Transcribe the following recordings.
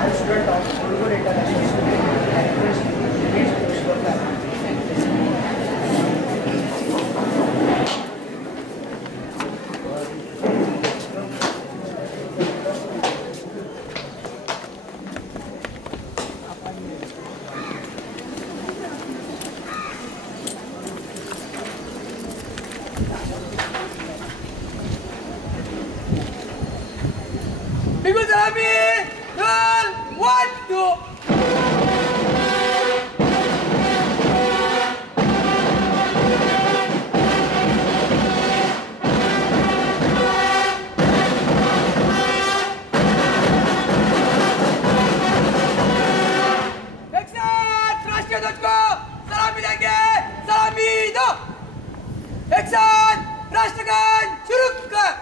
I'm a student of Gurukul International School and Prince Shivaka. People Salami! Roll! 1, 2! राष्ट्रगान शुरू कर।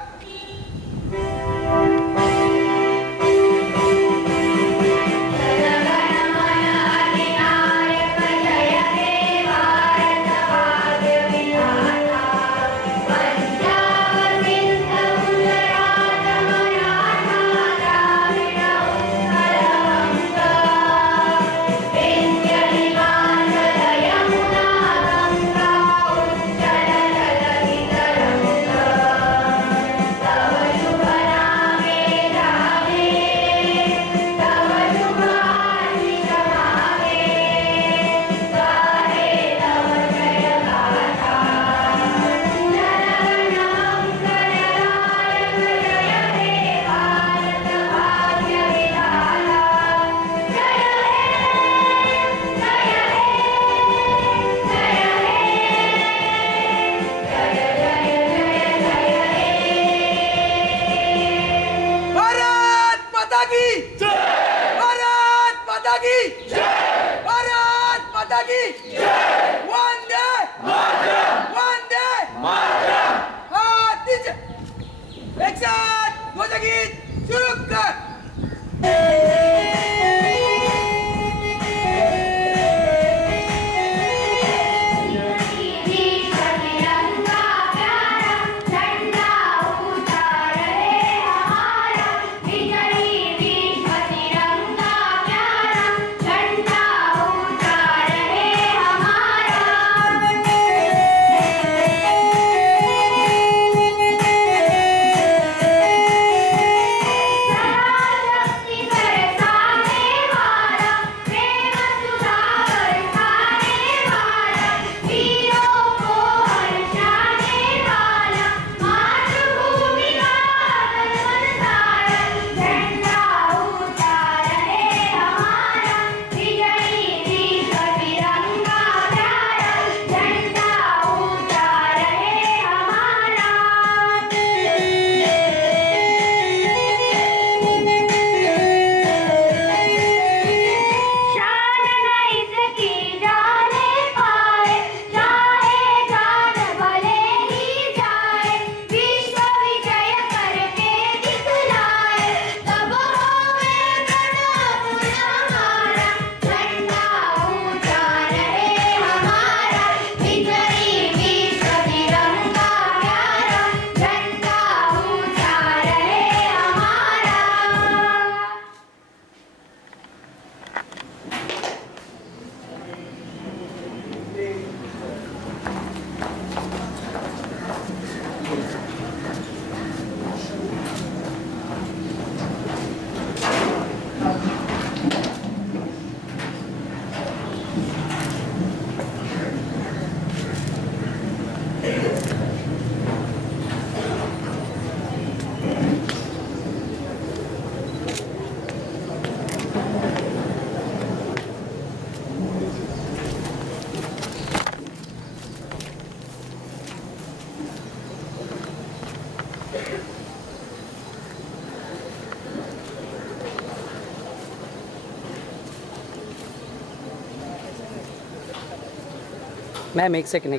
Ma'am एक second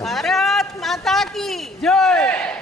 Bharat माता की जय।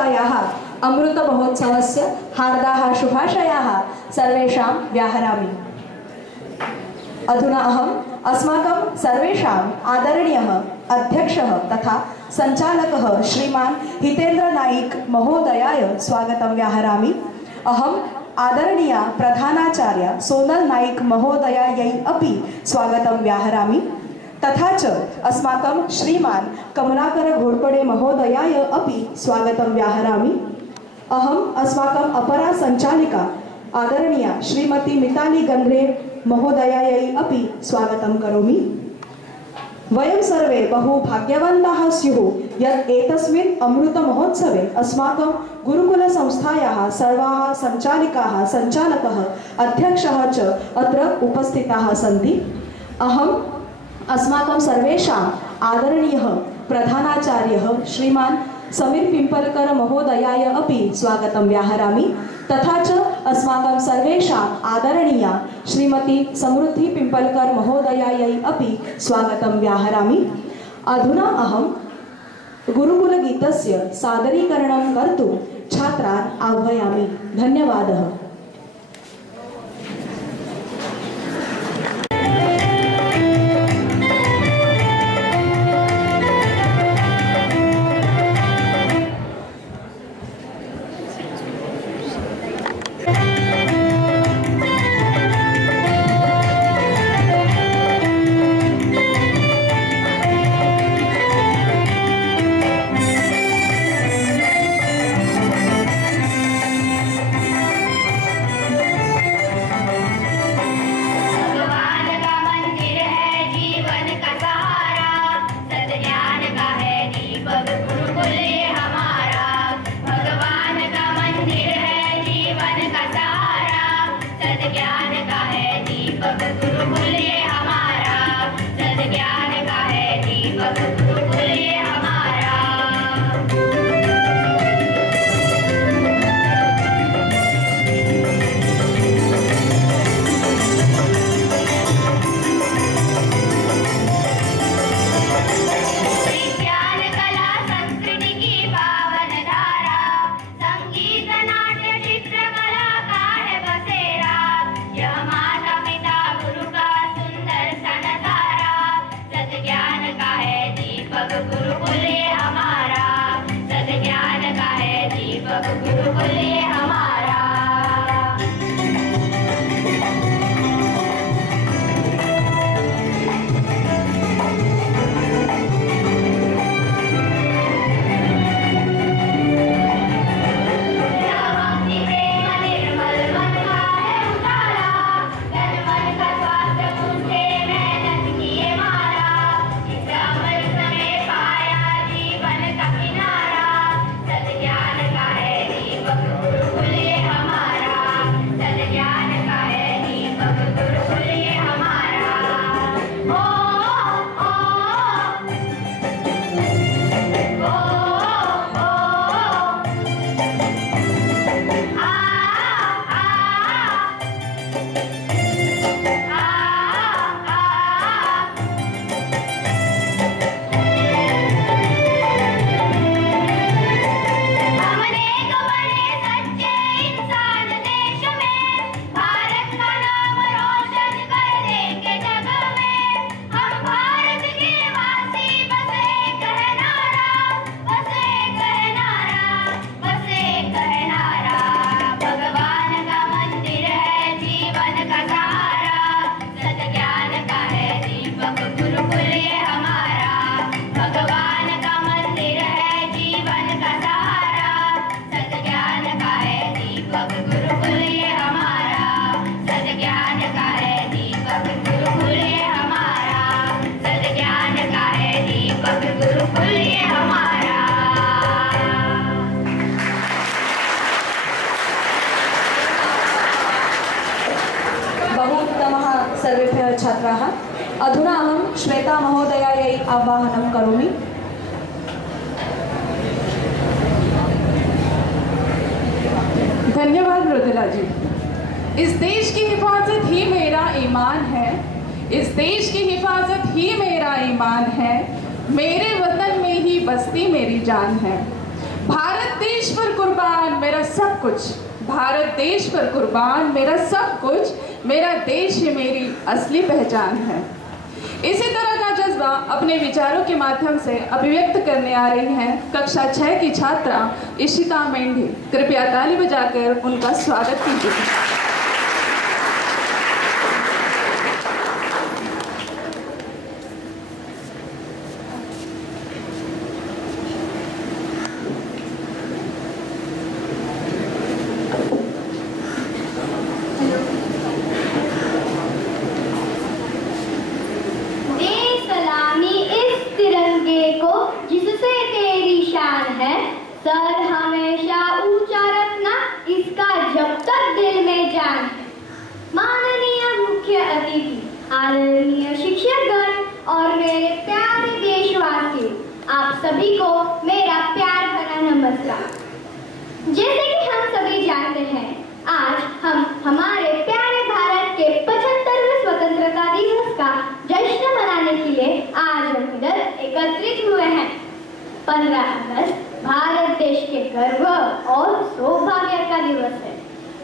स्वच्छतायाः अमृतमहोत्सवस्य हार्दाः शुभाशयाः सर्वेषां व्याहरामि। अधुना अहम् अस्माकं सर्वेषाम् आदरणीयः अध्यक्षः तथा संचालकः श्रीमान हितेन्द्र नाइक महोदयाय स्वागतं व्याहरामि। अहम् आदरणीया प्रधानाचार्य सोनल नाइक महोदयायै अपि स्वागतं व्याहरामि। तथा च अस्माकं श्रीमान कमलाकर घोरपडे महोदयाय अपि स्वागतं व्याहरामि। अहम् अस्माकं अपरा संचालिका आदरणीया श्रीमती मिताली गंद्रे महोदयायै अपि स्वागतं करोमि। वयं सर्वे बहु भाग्यवन्तः स्युः यत् एतस्मिन् अमृत महोत्सवे अस्माकं गुरुकुल संस्थायाः सर्वाः संचालिकाः संचालकः अध्यक्षः च अत्र उपस्थिताः सन्ति। अहम् अस्माकं सर्वेषाम् आदरणीयः प्रधानाचार्यः श्रीमान समीर पिंपलकर महोदयाय अपि स्वागतं व्याहरामि। तथा च अस्माकं सर्वेषाम् आदरणीया श्रीमती समृद्धि पिंपलकर महोदयायै अपि स्वागतं व्याहरामि। अधुना अहं गुरुकुलगीतस्य सादरीकरणं कर्तुं छात्रान् आह्वयामि। धन्यवादः। सर्वेभ्यः छात्राः। अधुना अहं श्वेता महोदयायै आवाहनं करोमि। धन्यवाद मृदुला जी। इस देश की हिफाजत ही मेरा ईमान है, इस देश की हिफाजत ही मेरा ईमान है, मेरे वतन में ही बसती मेरी जान है। भारत देश सब कुछ, भारत देश पर कुर्बान मेरा सब कुछ, मेरा देश ही मेरी असली पहचान है। इसी तरह का जज्बा अपने विचारों के माध्यम से अभिव्यक्त करने आ रही हैं कक्षा 6 की छात्रा इशिता मेंढी। कृपया ताली बजाकर उनका स्वागत कीजिए। सर हमेशा ऊंचा रखना, इसका जब तक दिल में जान है। माननीय मुख्य अतिथि, आदरणीय शिक्षकगण और मेरे प्यारे देशवासियों, आप सभी को मेरा प्यार भरा नमस्कार। जैसे कि हम सभी जानते हैं, आज हम हमारे प्यारे भारत के 75वें स्वतंत्रता दिवस का जश्न मनाने के लिए आज हम इधर एकत्रित हुए हैं। 15 अगस्त भारत देश के गर्व और सौभाग्य का दिवस है।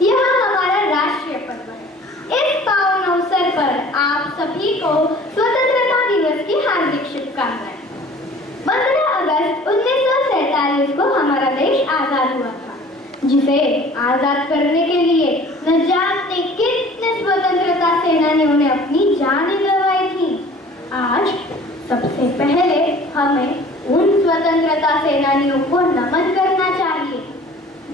यह हमारा राष्ट्रीय पर्व है। इस पावन अवसर पर आप सभी को स्वतंत्रता दिवस की हार्दिक शुभकामनाएं। 15 अगस्त 1947 को हमारा देश आजाद हुआ था, जिसे आजाद करने के लिए न जाने कितने स्वतंत्रता सेनानियों ने अपनी जानें गंवाई थी। आज सबसे पहले हमें उन स्वतंत्रता सेनानियों को नमन करना चाहिए,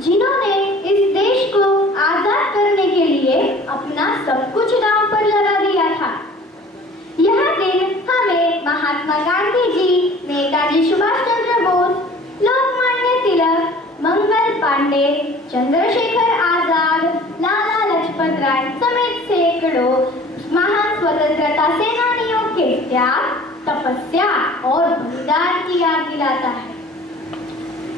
जिन्होंने इस देश को आजाद करने के लिए अपना सब कुछ दांव पर लगा दिया था। यह दिन हमें महात्मा गांधी जी, नेताजी सुभाष चंद्र बोस, लोकमान्य तिलक, मंगल पांडे, चंद्रशेखर आजाद, लाला लाजपत राय समेत सैकड़ों महान स्वतंत्रता सेनानियों के त्याग, तपस्या और बलिदान की याद दिलाता है।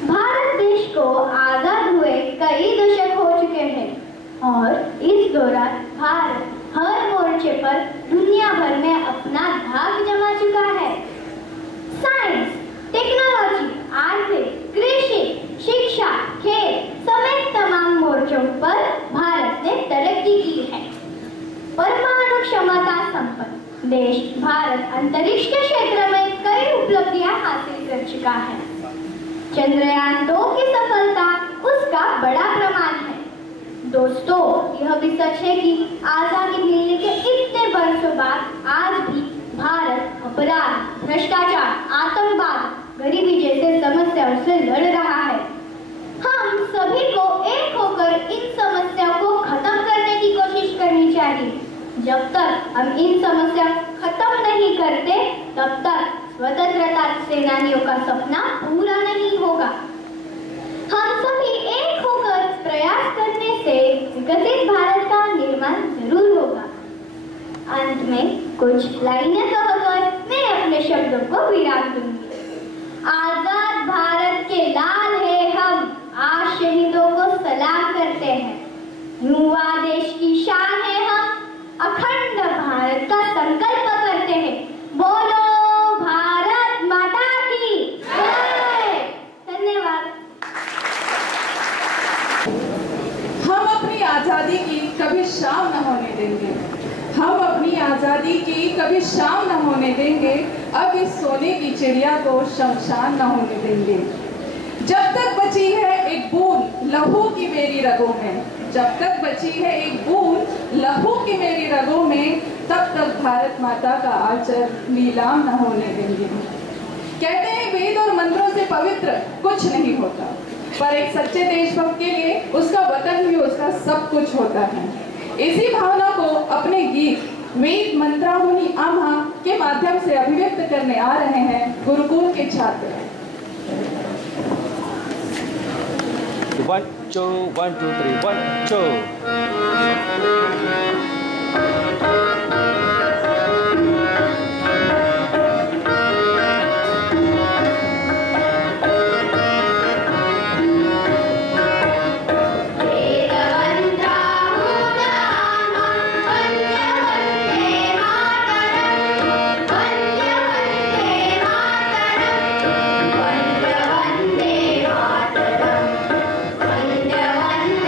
भारत देश को आजाद हुए कई दशक हो चुके हैं और इस दौरान भारत हर मोर्चे पर दुनिया भर में अपना धाक जमा चुका है। साइंस, टेक्नोलॉजी, आर्थिक, कृषि, शिक्षा, खेल समेत तमाम मोर्चों पर भारत ने तरक्की की है। परमाणु क्षमता संपन्न देश भारत अंतरिक्ष के क्षेत्र में कई उपलब्धियां हासिल कर चुका है। चंद्रयान 2 की सफलता उसका बड़ा प्रमाण है। दोस्तों, यह भी सच है कि आजादी मिलने के इतने वर्षों बाद आज भी भारत अपराध, भ्रष्टाचार, आतंकवाद, गरीबी जैसे समस्याओं से लड़ रहा है। हम सभी को एक होकर इन समस्याओं को खत्म करने की कोशिश करनी चाहिए। जब तक हम इन समस्या खत्म नहीं करते, तब तक स्वतंत्रता सेनानियों का सपना पूरा नहीं होगा। हम सभी एक होकर प्रयास करने से विकसित भारत का निर्माण जरूर होगा। अंत में कुछ लाइनें कहकर मैं अपने शब्दों को विराम दूंगी। आजाद भारत के लाल है हम, आज शहीदों को सलाम करते हैं। युवा देश की शान है हम, अखंड भारत का संकल्प करते हैं। बोलो भारत माता की जय। धन्यवाद। हम अपनी आजादी की कभी शाम न होने देंगे। हम अपनी आजादी की कभी शाम न होने देंगे। अब इस सोने की चिड़िया को शमशान न होने देंगे। जब तक बची है एक बूंद लहू की मेरी रगों में, जब तक बची है एक बूंद लहू की मेरी रगों में, तब तक भारत माता का आचर नीलाम न होने देंगे। कहते हैं वेद और मंत्रों से पवित्र कुछ नहीं होता, पर एक सच्चे देशभक्त के लिए उसका वतन भी उसका सब कुछ होता है। इसी भावना को अपने गीत वेद मंत्रावली आम्हा के माध्यम से अभिव्यक्त करने आ रहे हैं गुरुकुल के छात्र। 1 2 1 2 3 1 2 वंदे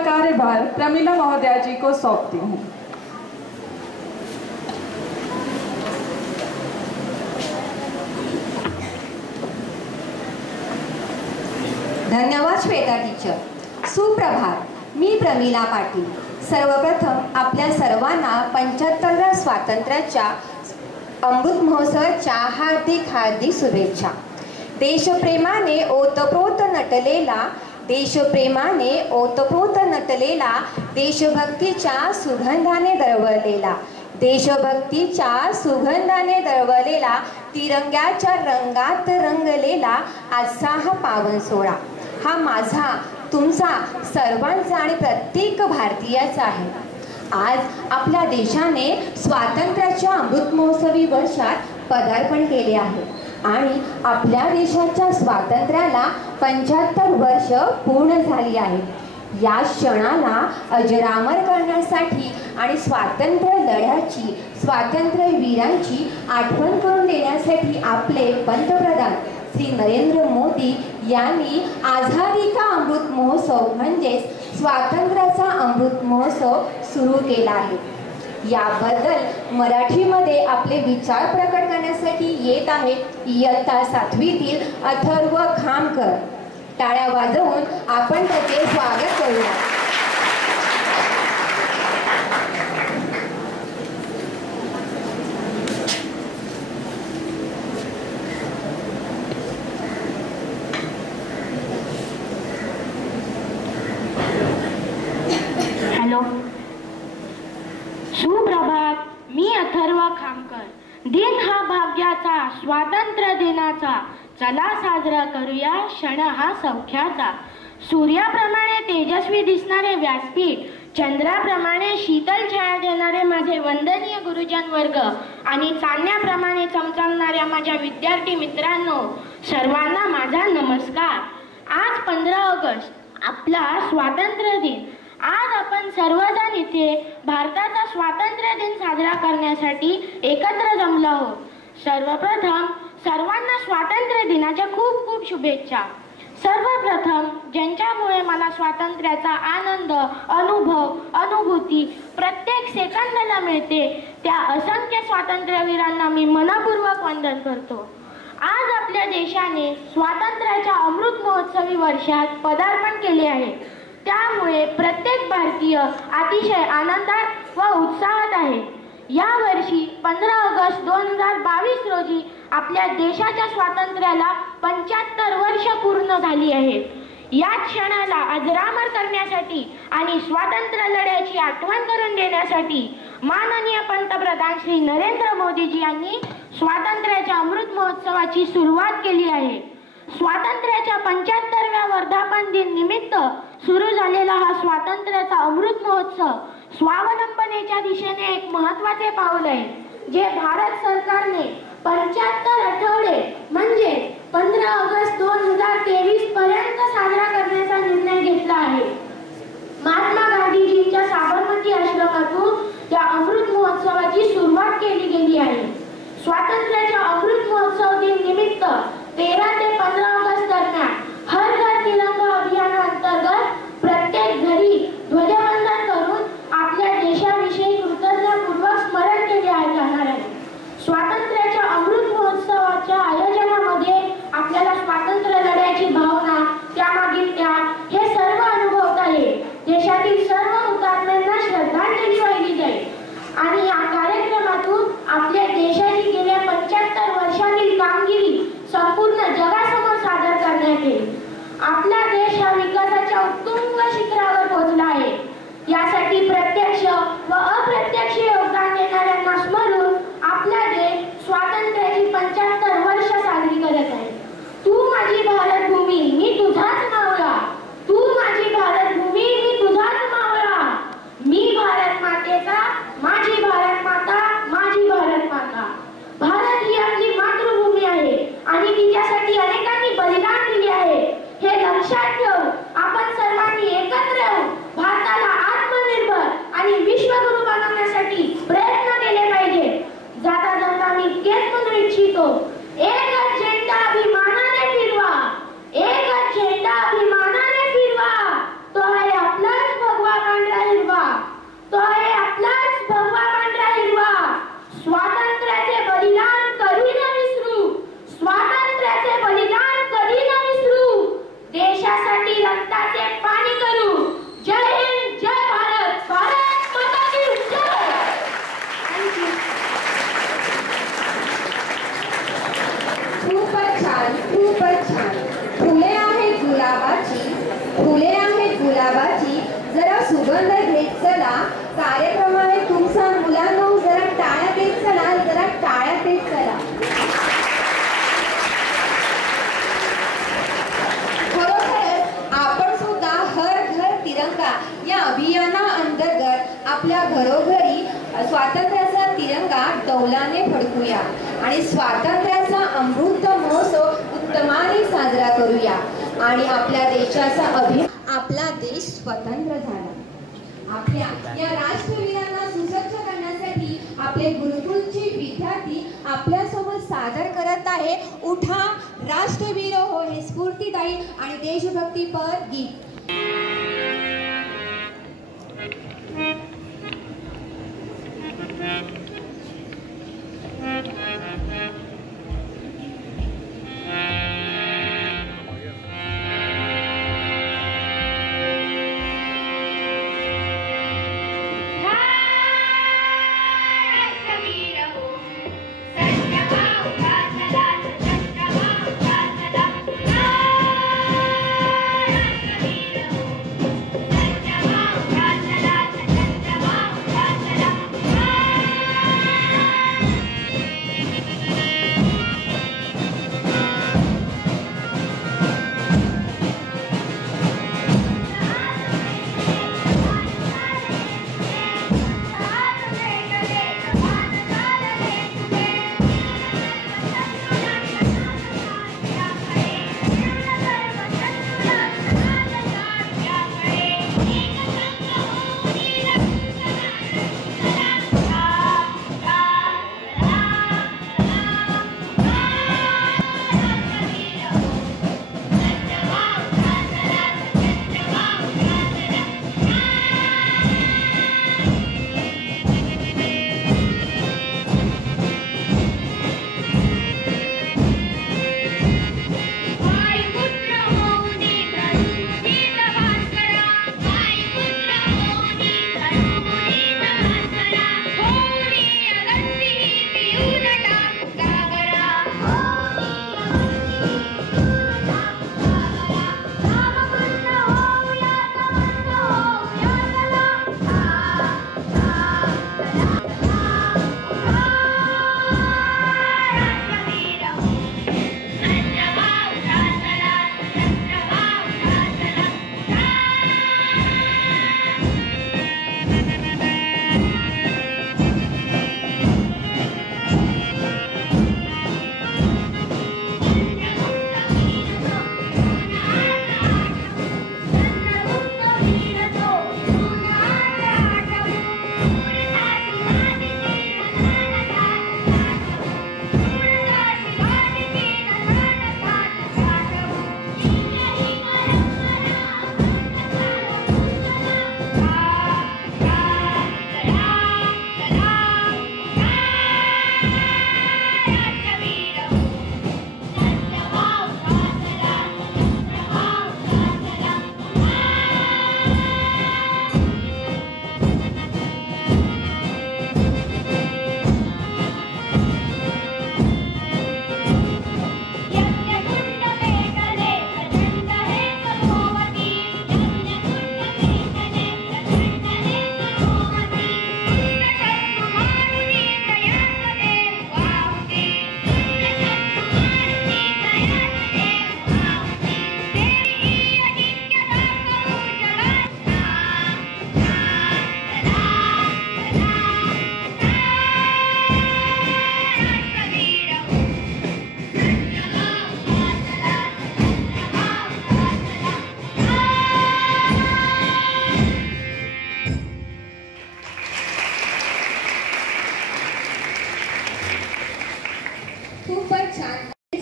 कार्यभार प्रमिला महोदया जी को सौंपती हूँ। धन्यवाद श्वेता टीचर. सुप्रभात. मी प्रमिला पाटील. सर्वप्रथम आपल्या सर्वांना 75व्या स्वातंत्र्याच्या अमृत महोत्सवाच्या हार्दिक शुभेच्छा. देशप्रेमाने ओतप्रोत नटलेला देशभक्तीच्या सुगंधाने दरवळलेला तिरंग्याच्या रंगात रंगलेला आजचा हा पावन सोहळा हा माझा, तुमचा, सर्वांचा आणि प्रत्येक भारतीयाचा आहे. आज आपल्या देशाने स्वातंत्र्याच्या अमृत महोत्सवी वर्षात पदार्पण केले आहे आणि आपल्या देशाच्या स्वातंत्र्याला 75 वर्ष पूर्ण झाली आहेत. या क्षणाला अजरामर करण्यासाठी आणि स्वातंत्र्यवीरांची आठवण करून देण्यासाठी आपले पंतप्रधान श्री नरेंद्र मोदी यांनी आझादी का अमृत महोत्सव म्हणजेच स्वातंत्र्याचा अमृत महोत्सव सुरू केला आहे. याबद्दल मराठीमध्ये आपले विचार प्रकट करण्यासाठी येत आहेत इयत्ता 7वीतील अथर्व खामकर. टाळ्या वाजवून आपण त्याचे स्वागत करूया. हॅलो, सुप्रभात. मी अथर्व खामकर. दिन हा भाग्याचा, स्वातंत्र्य दिनाचा, चला साजरा करूया क्षण हा सौख्याचा. सूर्याप्रमाणे तेजस्वी दिसणारे व्यासपीठ, चंद्राप्रमाणे शीतल छाया देणारे माझे वंदनीय गुरुजन वर्ग आणि चांदण्याप्रमाणे चमचमणाऱ्या माझ्या विद्यार्थी मित्रांनो, सर्वांना माझा नमस्कार. आज 15 ऑगस्ट आपला स्वातंत्र्य दिन. आज आपण सर्वजण इथे भारताचा स्वातंत्र्य दिन साजरा करण्यासाठी एकत्र जमलो आहोत. सर्वप्रथम सर्वांना स्वातंत्र्य दिनाच्या खूप खूप शुभेच्छा. सर्वप्रथम ज्यांच्यामुळे मला स्वातंत्र्याचा आनंद, अनुभूती प्रत्येक सेकंदाला मिळते त्या असंख्य स्वातंत्र्यवीरांना मी मनपूर्वक वंदन करतो. आज आपल्या देशाने स्वातंत्र्याच्या अमृत महोत्सवी वर्षात पदार्पण केले आहे. त्यामुळे प्रत्येक भारतीय अतिशय आनंदात व उत्साहात आहे. यावर्षी 15 ऑगस्ट 2022 रोजी आपल्या देशाच्या स्वातंत्र्याला 75 वर्ष पूर्ण झाली आहेत. या क्षणाला अजरामर करण्यासाठी आणि स्वातंत्र्य लढ्याची आठवण करून देण्यासाठी माननीय पंतप्रधान श्री नरेंद्र मोदीजी यांनी स्वातंत्र्याच्या अमृत महोत्सवाची सुरुवात केली आहे. स्वातंत्र्याच्या 75व्या वर्धापन दिन निमित्त सुरू झालेला हा स्वातंत्र्याचा अमृत महोत्सव स्वावलंबनेच्या दिशेने एक महत्त्वाचे पाऊल आहे, जे भारत सरकारने 75 आठवडे म्हणजे 15 ऑगस्ट 2023 पर्यंत साजरा करण्याचा निर्णय घेतला आहे. महात्मा गांधीजींच्या साबरमती आश्रमातून या अमृत महोत्सवाची सुरुवात केली गेली आहे. स्वातंत्र्याच्या अमृत महोत्सव दिन निमित्त 13 ते 15 ऑगस्ट दरम्यान हर घर तिरंगा अभियानाअंतर्गत प्रत्येक घरी ध्वजवंदन करून आपल्या देशाविषयी कृतज्ञतापूर्वक स्मरण केले जाणार आहे. स्वातंत्र्याच्या अमृत महोत्सवाच्या आयोजनामध्ये आपल्याला स्वातंत्र्य लढ्याची भावना, त्यामागील त्याग हे सर्व अनुभवता येईल. देशातील सर्व हुतात्म्यांना श्रद्धांजली वाहिली जाईल आणि या कार्यक्रमातून आपल्या देशाची गेल्या 75 वर्षांतील कामगिरी संपूर्ण जगासमोर सादर करण्यात येईल. आपला देश हा विकासाच्या उत्तुंग शिखरावर पोहोचला आहे. यासाठी प्रत्यक्ष व अप्रत्यक्ष योगदान देणाऱ्यांना स्मरून आपला देश स्वातंत्र्याची 75 वर्ष साजरी करत आहे. तू माझी भारत भूमी, मी तुझाच मावळा. तू माझी भारत भूमी, मी तुझाच मावळा. मी भारत मातेचा, माझी भारत माता, माझी भारत माता. भारत ही आपली मातृभूमी आहे आणि तिच्यासाठी अनेकांनी बलिदान दिले आहे. हे लक्षात ठेवून आपण सर्वांनी एकत्र येऊन भारताला आत्मनिर्भर आणि विश्वगुरू बनवण्यासाठी प्रयत्न केले पाहिजे. जाता जाता मी इतकेच म्हणू इच्छितो, एक झेंडा अभिमानाने फिरवा, आनंद घेत चला. कार्यक्रमाने तुमचा मुलांनो जरा टाळ्या देत चला, जरा टाळ्या देत चला. खरोखरच आपण सुद्धा हर घर तिरंगा या अभियानाअंतर्गत आपल्या घरोघरी स्वातंत्र्याचा तिरंगा डौलाने फडकूया आणि स्वातंत्र्याचा अमृत महोत्सव उत्तमाने साजरा करूया आणि आपल्या देशाचा आपला देश स्वतंत्र झाला. आपल्या या राष्ट्रवीरांना सुसज्ज करण्यासाठी आपले गुरुकुलचे विद्यार्थी आपल्यासोबत सादर करत आहे उठा राष्ट्रवीर हो हे स्फूर्तिदायी आणि देशभक्तीपर गीत.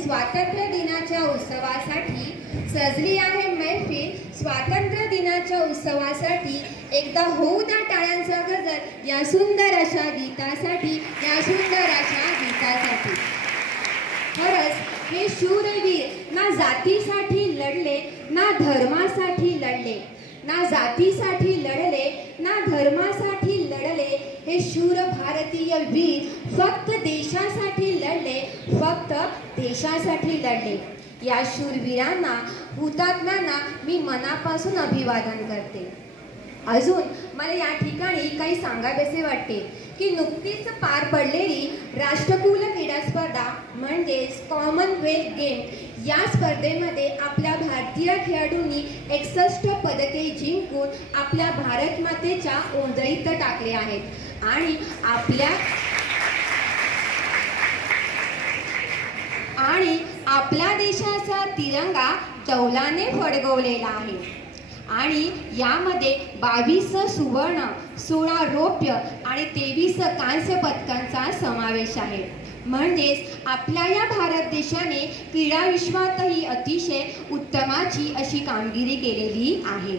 स्वातंत्र्य दिनाच्या उत्सवासाठी सजली आहे मैफिल. स्वातंत्र्य दिनाच्या उत्सवासाठी एकदा होऊ द्या टाळ्यांचा गजर या सुंदर अशा गीतासाठी, या सुंदर अशा गीतासाठी. खरंच हे शूरवीर ना जातीसाठी लढले, ना धर्मासाठी लढले, ना जातीसाठी लढले, ना धर्मासाठी लढले. हे शूर भारतीय वीर फक्त देशासाठी लढले, फक्त देशासाठी लढले. या शूरवीरांना, हुतात्म्यांना मी मनापासून अभिवादन करते. अजून मला या ठिकाणी काही सांगावेसे वाटते की नुकतीच पार पडलेली राष्ट्रकुल क्रीडा स्पर्धा म्हणजेच कॉमनवेल्थ गेम या स्पर्धेमध्ये आपल्या भारतीय खेळाडूंनी 61 पदके जिंकून आपल्या भारत मातेच्या ओंजळीत टाकले आहेत आणि आपल्या देशाचा तिरंगा जौलाने फडकवलेला आहे आणि यामध्ये 22 सुवर्ण 16 रौप्य आणि 23 कांस्य पदकांचा समावेश आहे. म्हणजेच आपल्या या भारत देशाने क्रीडा विश्वातही अतिशय उत्तमाची अशी कामगिरी केलेली आहे.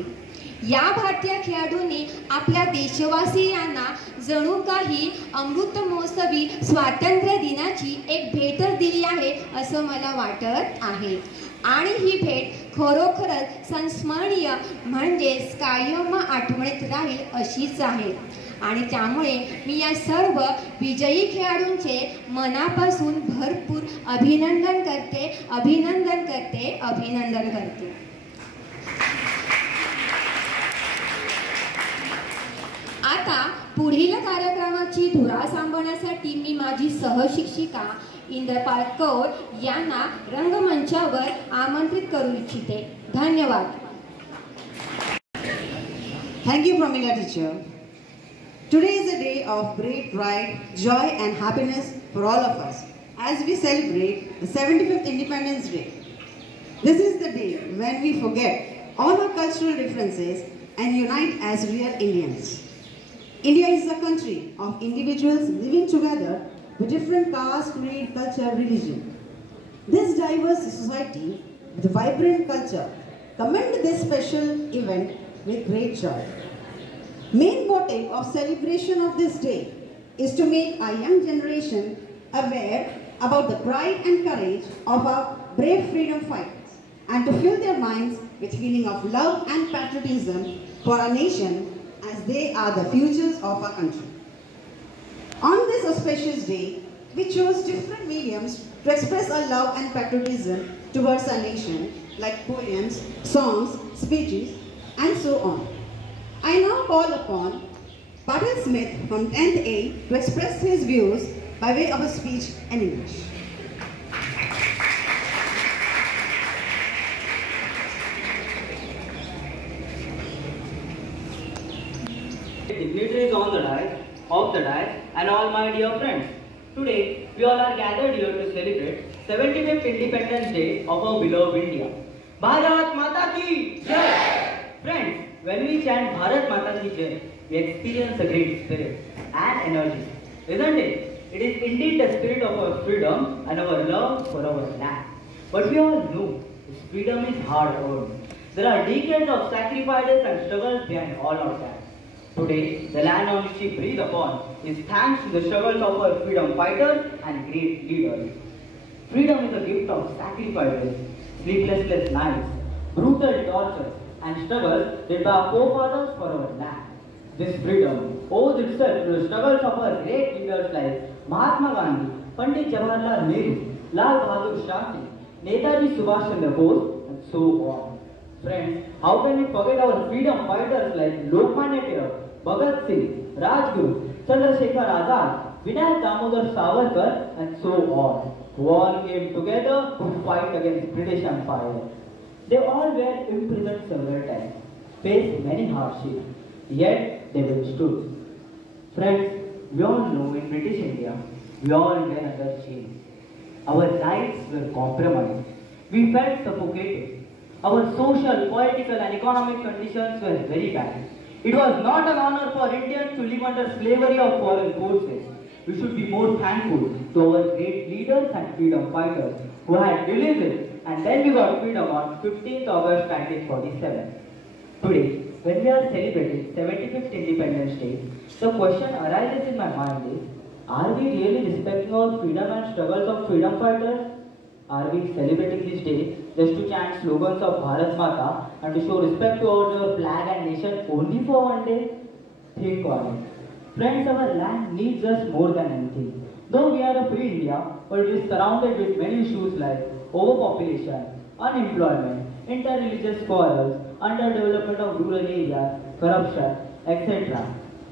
या भारतीय खेळाडूंनी आपल्या देशवासियांना जणू काही अमृत महोत्सवी स्वातंत्र्य दिनाची एक भेटच दिली आहे असं मला वाटत आहे आणि ही भेट खरोखरच संस्मरणीय म्हणजेच कायम आठवणीत राहील अशीच आहे आणि त्यामुळे मी या सर्व विजयी खेळाडूंचे मनापासून भरपूर अभिनंदन करते. आता पुढील कार्यक्रमाची धुरा सांभाळण्यासाठी मी माझी सहशिक्षिका इंद्रपाल कौर यांना रंगमंचावर आमंत्रित करू इच्छिते. धन्यवाद. Thank you, Pramila teacher. Today is a day of great pride, joy and happiness for all of us as we celebrate the 75th Independence Day. This is the day when we forget all our cultural differences and unite as real Indians. India is a country of individuals living together with different caste, creed, culture, religion. This diverse society with a vibrant culture commend this special event with great joy. Main motive of celebration of this day is to make our young generation aware about the pride and courage of our brave freedom fighters and to fill their minds with feeling of love and patriotism for our nation as they are the futures of our country. On this auspicious day, we chose different mediums to express our love and patriotism towards our nation, like poems, songs, speeches, and so on. I now call upon Patil Smith from 10th A to express his views by way of a speech in English. Dignitaries on the dais, and all my dear friends. Today, we all are gathered here to celebrate 75th Independence Day of our beloved India. Bharat Mata Ki Jai! Friends, when we chant Bharat Mata Ki Jai, we experience a great spirit and energy, isn't it? It is indeed the spirit of our freedom and our love for our land. But we all know this freedom is hard earned. There are decades of sacrifices and struggles behind all of that. Today, the land on which we breathe upon is thanks to the struggles of our freedom fighters and great leaders. Freedom is a gift of sacrifices, sleepless nights, brutal torture, and struggles led by our forefathers for our land. This freedom owes itself to the struggles of our great leaders like Mahatma Gandhi, Pandit Jawaharlal Nehru, Lal Bahadur Shastri, Netaji Subhash Chandra Bose, and so on. Friends, how can we forget our freedom fighters like Lokmanya Tilak, Bhagat Singh, Rajguru, Chandrasekhar Azad, Vinayak Damodar Savarkar, and so on, who all came together to fight against British Empire. They all were imprisoned several times, faced many hardships, yet they withstood. Friends, we all know in British India, we all were under chains. Our rights were compromised. We felt suffocated. Our social, political and economic conditions were very bad. It was not an honor for Indians to live under slavery of foreign forces. We should be more thankful to our great leaders and freedom fighters who had released it, and then we got freedom on 15th August 1947. Today, when we are celebrating 75th Independence Day, the question arises in my mind is, are we really respecting our freedom and struggles of freedom fighters? Are we celebrating this day just to chant slogans of Bharat Mata and to show respect towards our flag and nation only for one day? Think on it. Friends, our land needs us more than anything. Though we are a free India, but it is surrounded with many issues like overpopulation, unemployment, interreligious quarrels, underdevelopment of rural areas, corruption, etc.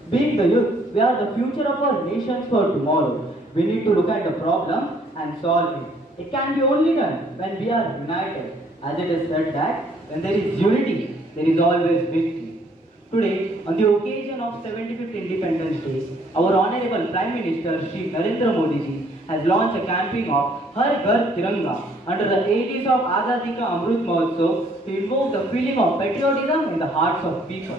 Being the youth, we are the future of our nations for tomorrow. We need to look at the problem and solve it. It can be only done when we are united. As it is said that when there is unity, there is always victory. Today, on the occasion of 75th Independence Day, our Honorable Prime Minister Shri Narendra Modi ji has launched a campaign of Har Ghar Tiranga under the aegis of Azadi Ka Amrit Mahotsav to invoke the feeling of patriotism in the hearts of people.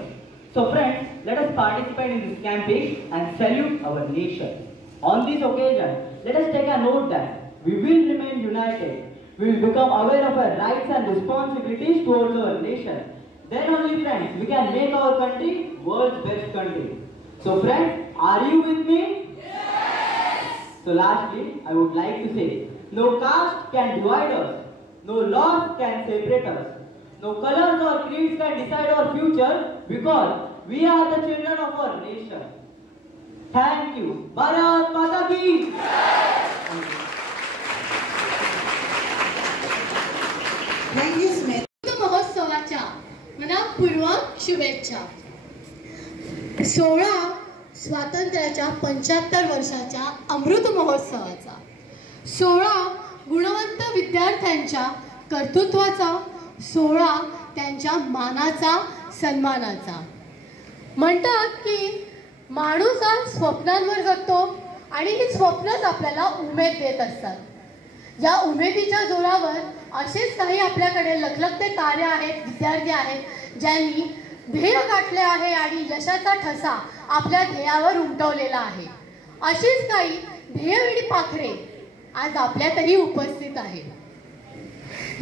So friends, let us participate in this campaign and salute our nation. On this occasion, let us take a note that we will remain united. We will become aware of our rights and responsibilities towards our nation. Then only friends, we can make our country world's best country. So friends, are you with me? Yes! So lastly, I would like to say, no caste can divide us. No laws can separate us. No colors or creeds can decide our future because we are the children of our nation. Thank you. Bharat Mata Ki! Thank you, Smith. महोत्सवाच्या मनापूर्वक शुभेच्छा. 16 स्वातंत्र्याच्या 75 वर्षाच्या अमृत महोत्सवाचा, 16 गुणवंत विद्यार्थ्यांच्या कर्तृत्वाचा, 16 त्यांच्या मानाचा, सन्मानाचा. म्हणतात की माणूस हा स्वप्नांवर जगतो आणि ही स्वप्नच आपल्याला उमेद देत असतात. या उमेदीच्या जोरावर असेच काही आपल्याकडे लखलखते तारे आहेत, विद्यार्थी आहेत ज्यांनी ध्येय गाठले आहे आणि यशाचा ठसा आपल्या ध्येयावर उमटवलेला आहे. अशीच काही ध्येयवेडी पाखरे आज आपल्यातही उपस्थित आहेत.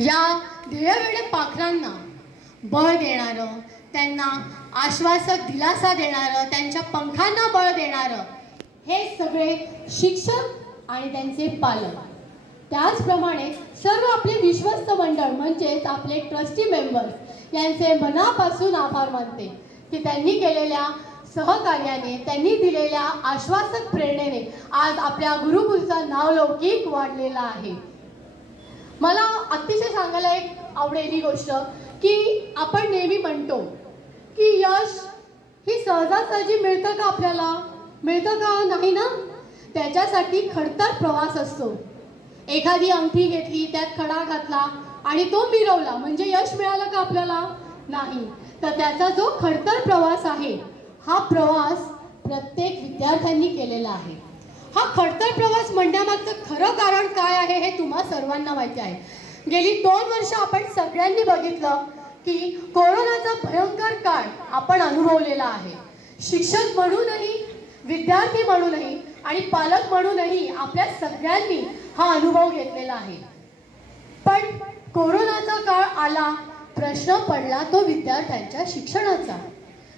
या ध्येयवेडी पाखरांना बळ देणारं, त्यांना आश्वासक दिलासा देणारं, त्यांच्या पंखांना बळ देणारं हे सगळे शिक्षक आणि त्यांचे पालक. त्याचप्रमाणे सर्व आपले विश्वस्त मंडळ म्हणजेच आपले ट्रस्टी मेंबर्स यांचे मनापासून आभार मानते की त्यांनी केलेल्या सहकार्याने, त्यांनी दिलेल्या आश्वासक प्रेरणेने आज आपल्या गुरुकुलचं नावलौकिक वाढलेलं आहे. मला अतिशय सांगायला एक आवडेली गोष्ट की आपण नेहमी म्हणतो की यश ही सहजासहजी मिळतं का, आपल्याला मिळतं का, नाही ना. त्याच्यासाठी खडतर प्रवास असतो. एखादी अंगठी घेतली, त्यात खडा घातला आणि तो मिरवला म्हणजे यश मिळालं का आपल्याला, नाही. तर त्याचा जो खडतर प्रवास आहे हा प्रवास प्रत्येक विद्यार्थ्यांनी केलेला आहे. हा खडतर प्रवास म्हणण्यामागचं खरं कारण काय आहे हे तुम्हा सर्वांना माहिती आहे. गेली 2 वर्ष आपण सगळ्यांनी बघितलं की कोरोनाचा भयंकर काळ आपण अनुभवलेला आहे. शिक्षक म्हणूनही, विद्यार्थी म्हणूनही आणि पालक म्हणूनही आपल्या सगळ्यांनी हा अनुभव घेतलेला आहे. पण कोरोनाचा काळ आला, प्रश्न पडला तो विद्यार्थ्यांच्या शिक्षणाचा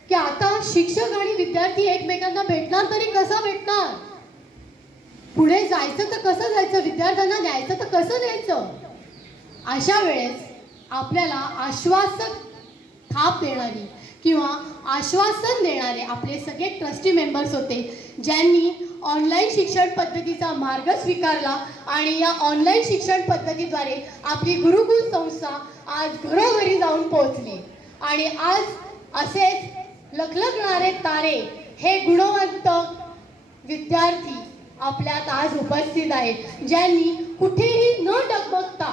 की आता शिक्षक आणि विद्यार्थी एकमेकांना भेटणार तरी कसं भेटणार, पुढे जायचं तर कसं जायचं, विद्यार्थ्यांना न्यायचं तर कसं न्यायचं. अशा वेळेस आपल्याला आश्वासक थाप देणारी किंवा आश्वासन देणारे आपले सगळे ट्रस्टी मेंबर्स होते ज्यांनी ऑनलाईन शिक्षण पद्धतीचा मार्ग स्वीकारला आणि या ऑनलाईन शिक्षण पद्धतीद्वारे आपली गुरुकुल संस्था आज घरोघरी जाऊन पोहोचली. आणि आज असेच लखलखणारे तारे हे गुणवंत विद्यार्थी आपल्यात आज उपस्थित आहेत ज्यांनी कुठेही न डगमगता,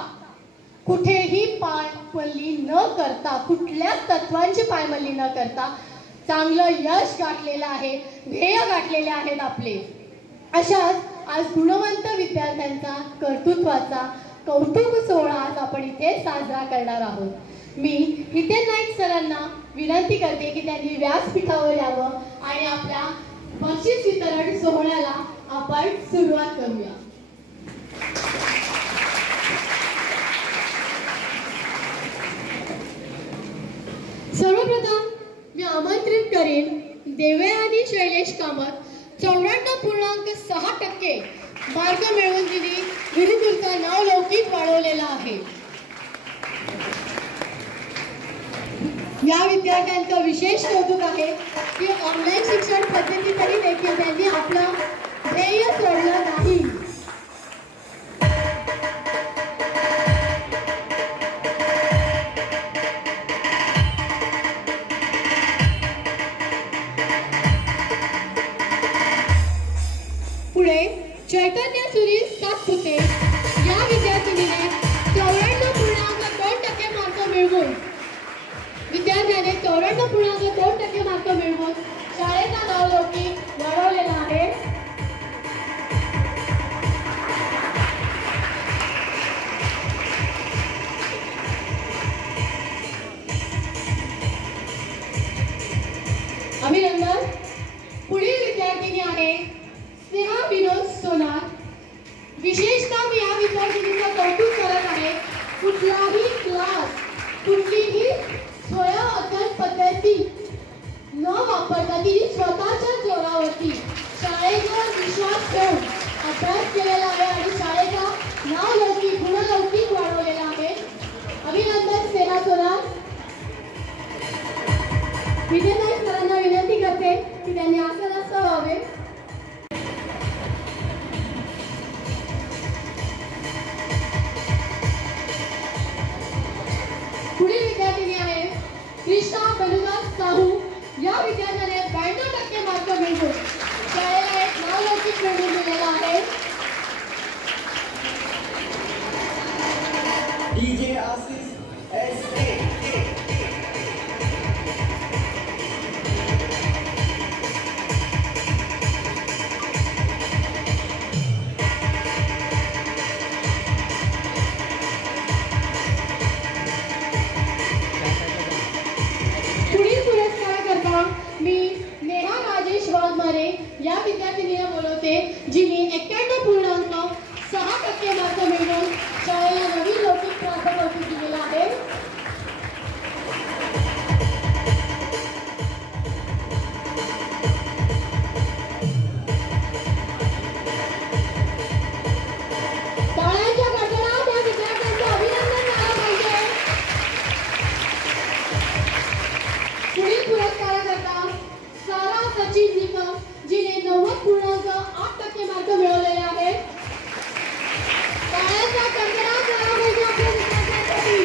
कुठेही पायमल्ली न करता, कुठल्याच तत्वांची पायमल्ली न करता चांगलं यश गाठलेलं आहे, ध्येय गाठलेले आहेत आपले. अशाच आज गुणवंत विद्यार्थ्यांचा कर्तृत्वाचा कौतुक सोहळा आज आपण इथे साजरा करणार आहोत. मी हितेन नाईक सरांना विनंती करते की त्यांनी व्यासपीठावर यावं आणि आपल्या बक्षीस वितरण सोहळ्याला आपण सुरुवात करूया. सर्वप्रथम मी आमंत्रित करेन देवयानी शैलेश कामत 94.6% मार्क मिळवून तिने गुरुकुलचं नाव लौकिक वाढवलेलं आहे. या विद्यार्थ्यांचं विशेष कौतुक आहे की ऑनलाईन शिक्षण पद्धतीतही देखील त्यांनी आपलं ध्येय सोडलं नाही. पुढे चैतन्य सुरेश सातपुते या विद्यार्थिनीने 94.2% मार्क मिळवून विद्यार्थ्याने 94.2% मार्क मिळवून शाळेचा नावलौकिक वाढवलेला आहे. अभिनंदन. पुढील विद्यार्थिनी आहे स्नेहा विनोद सोनार. विशेषतः मी या विद्यार्थिनीचं कौतुक करत आहे. कुठलाही क्लास कुठलीही स्वयं पद्धती न वापरता तिने स्वतःच्या जोरावरती शाळेवर विश्वास ठेवून अभ्यास केलेला आहे आणि शाळेचा नावलौकिक गुणलौकिक वाढवलेला आहे. अभिनंदन स्नेहा सोनार. विद्यार्थी सरांना विनंती करते की त्यांनी आसनास्थ व्हावे. पुढील विद्यार्थिनी आहे कृष्णा बलुदास साहू. या विद्यार्थ्याने 92% मार्क मिळवून शाळेला एक नावलौकिक मिळवून दिलेला आहे. DJ Ashish SA. मी नेहा राजेश वाघमारे या विद्यार्थिनीला बोलवते जिने 91.6% मार्क मिळवून शाळेला नवीन लौकिक प्राप्त दिलेला आहे. टाळ्यांच्या गजरात या विद्यार्थ्यांचं अभिनंदन झालं पाहिजे. पुढील पुरस्काराकरता सारा सचिन निकम जिने 90.8% मार्क मिळवलेले आहेत. टाळ्यांचा गजरात झाला पाहिजे आपल्या विद्यार्थ्यांसाठी.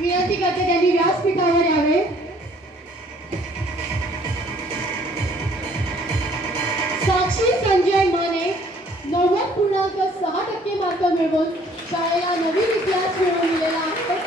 विनंती करते त्यांनी व्यासपीठावर यावे. साक्षी संजय माने 90.6% मार्क मिळवून शाळेला नवीन इतिहास मिळवून दिलेला आहे.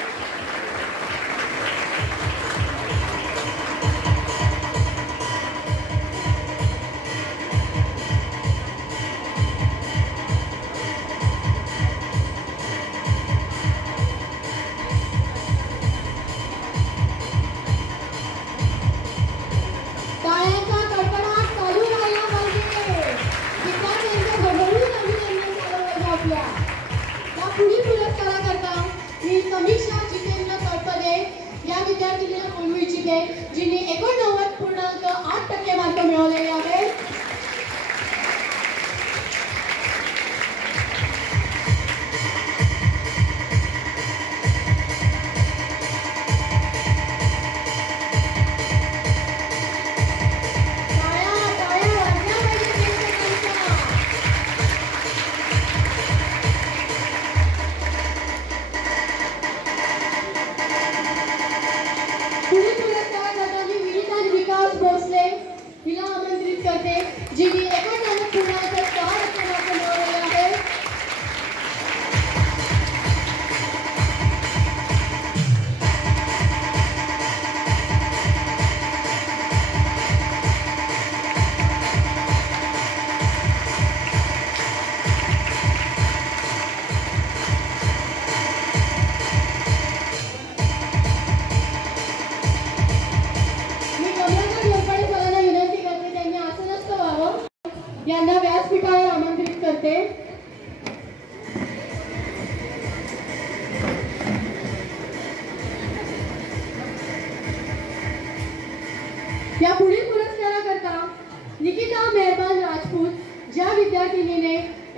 टाळ्यांचा कडकडाट चालू राहिला पाहिजे. विद्यार्थ्यांचं भरभरून अभिनंदन झालं पाहिजे आपल्या. या पुढील पुरस्काराकरता मी समीक्षा जितेंद्र तळपदे या विद्यार्थिनीला बोलवू इच्छिते जिने 89.8% मार्क मिळवलेले आहेत. पुढील पुरस्काराकरता मी विनीता विकास भोसले हिला आमंत्रित करते जिने 91.6% मार्क मिळवलेले आहेत. यांना व्यासपीठावर आमंत्रित करते. या पुढील पुरस्काराकरता निकिता मेहरबान राजपूत ज्या विद्यार्थिनीने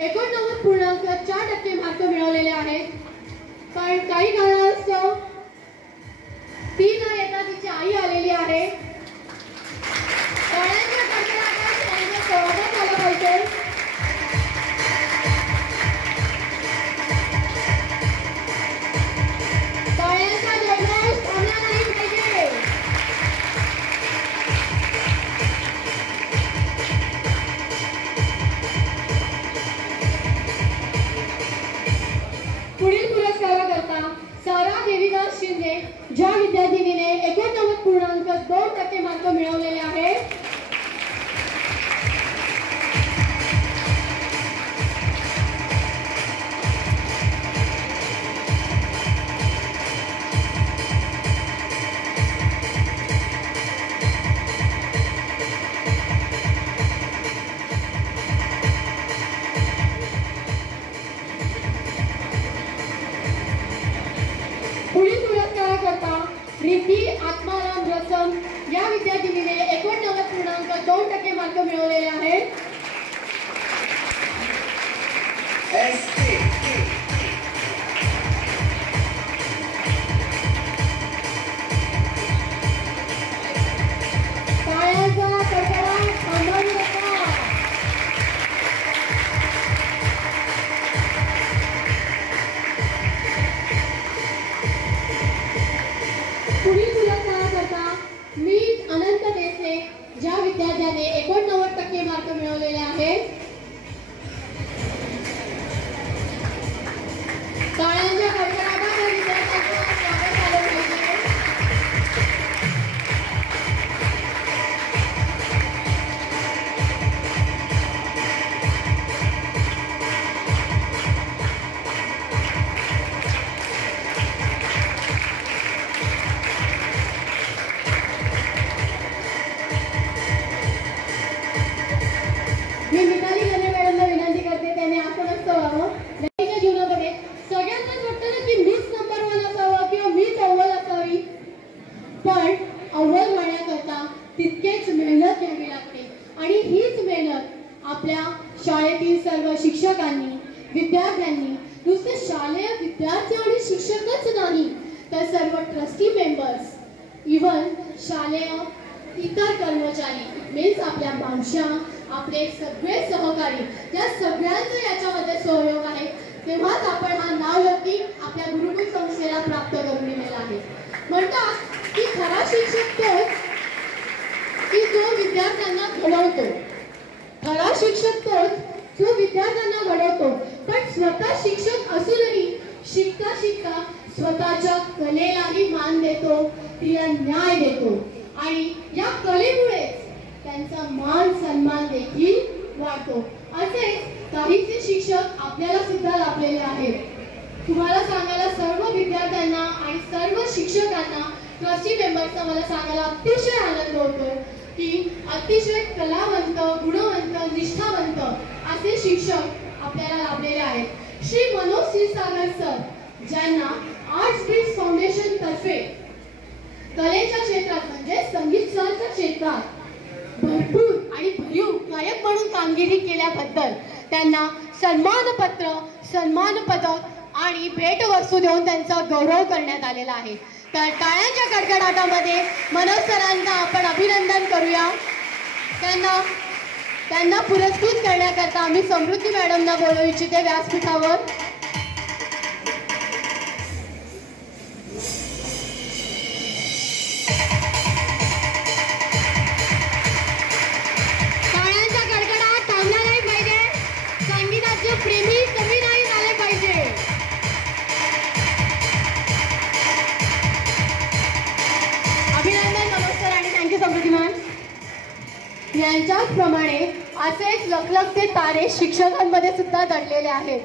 89.4% मार्क मिळवलेले आहेत पण काही कारणास्तव पुरस्काराकरता सारा देवीदास शिंदे ज्या विद्यार्थिनीने 89.2% मार्क मिळवलेले आहेत. पुढील पुरस्काराकरता रिद्धी आत्माराम रसम या विद्यार्थिनीने 89.2% मार्क मिळवलेले आहेत. पायाचा कडकडाट थांबवू नका. पुढील पुरस्काराकरता मीत अनंत देसले ज्या विद्यार्थ्याने 89% मार्क मिळवलेले आहेत. टाळ्यांच्या कडकडाटाने विद्यार्थ्यांचं स्वागत झालं पाहिजे. मी मिताली गणे मॅडमला विनंती करते त्यांनी असं नसतं व्हावं. त्यांच्या जीवनामध्ये सगळ्यांनाच वाटतं ना की मीच नंबर 1 असावं किंवा मीच अव्वल असावी, पण अव्वल होण्याकरता तितकेच मेहनत घ्यावी लागते. आणि हीच मेहनत आपल्या शाळेतील सर्व शिक्षकांनी, विद्यार्थ्यांनी, नुसते शालेय विद्यार्थी आणि शिक्षकच नाही तर सर्व ट्रस्टी मेंबर्स, इव्हन शालेय इतर कर्मचारी, मीन्स आपल्या मावश्या, आपले सगळे सहकारी, या सगळ्यांचं याच्यामध्ये सहयोग आहे. तेव्हाच आपण हा नावलौकिक आपल्या गुरुकुल संस्थेला प्राप्त करून दिलेला आहे. म्हणतात की खरा शिक्षक तोच की जो विद्यार्थ्यांना घडवतो. खरा शिक्षक तोच जो विद्यार्थ्यांना घडवतो. पण स्वतः शिक्षक असूनही शिकता शिकता स्वतःच्या कलेलाही मान देतो, तिला न्याय देतो आणि या कलेमुळेच त्यांचा मान सन्मान देखील वाढतो. असे काहीचे शिक्षक आपल्याला सुद्धा लाभलेले आहेत. तुम्हाला सांगायला सर्व विद्यार्थ्यांना आणि सर्व शिक्षकांना, ट्रस्टी मेंबर्सना मला सांगायला अतिशय आनंद होतो की अतिशय कलावंत, गुणवंत, निष्ठावंत असे शिक्षक आपल्याला लाभलेले आहेत. श्री मनोज क्षीरसागर सर ज्यांना आर्ट्स ब्रिक्स फाउंडेशन तर्फे कलेच्या क्षेत्रात म्हणजे संगीताच्या क्षेत्रात भरपूर आणि भरीव गायक म्हणून कामगिरी केल्याबद्दल त्यांना सन्मानपत्र, सन्मान पदक आणि भेटवस्तू देऊन त्यांचा गौरव करण्यात आलेला आहे. तर टाळ्यांच्या कडकडाटामध्ये मनोज सरांचा आपण अभिनंदन करूया. त्यांना पुरस्कृत करण्याकरता आम्ही समृद्धी मॅडमना बोलवू इच्छिते व्यासपीठावर. प्रेमी कमी नाही झाले पाहिजे. अभिनंदन, नमस्कार आणि थँक्यू समृद्धी मॅम. यांच्याप्रमाणे असेच लखलखते तारे शिक्षकांमध्ये सुद्धा दडलेले आहेत.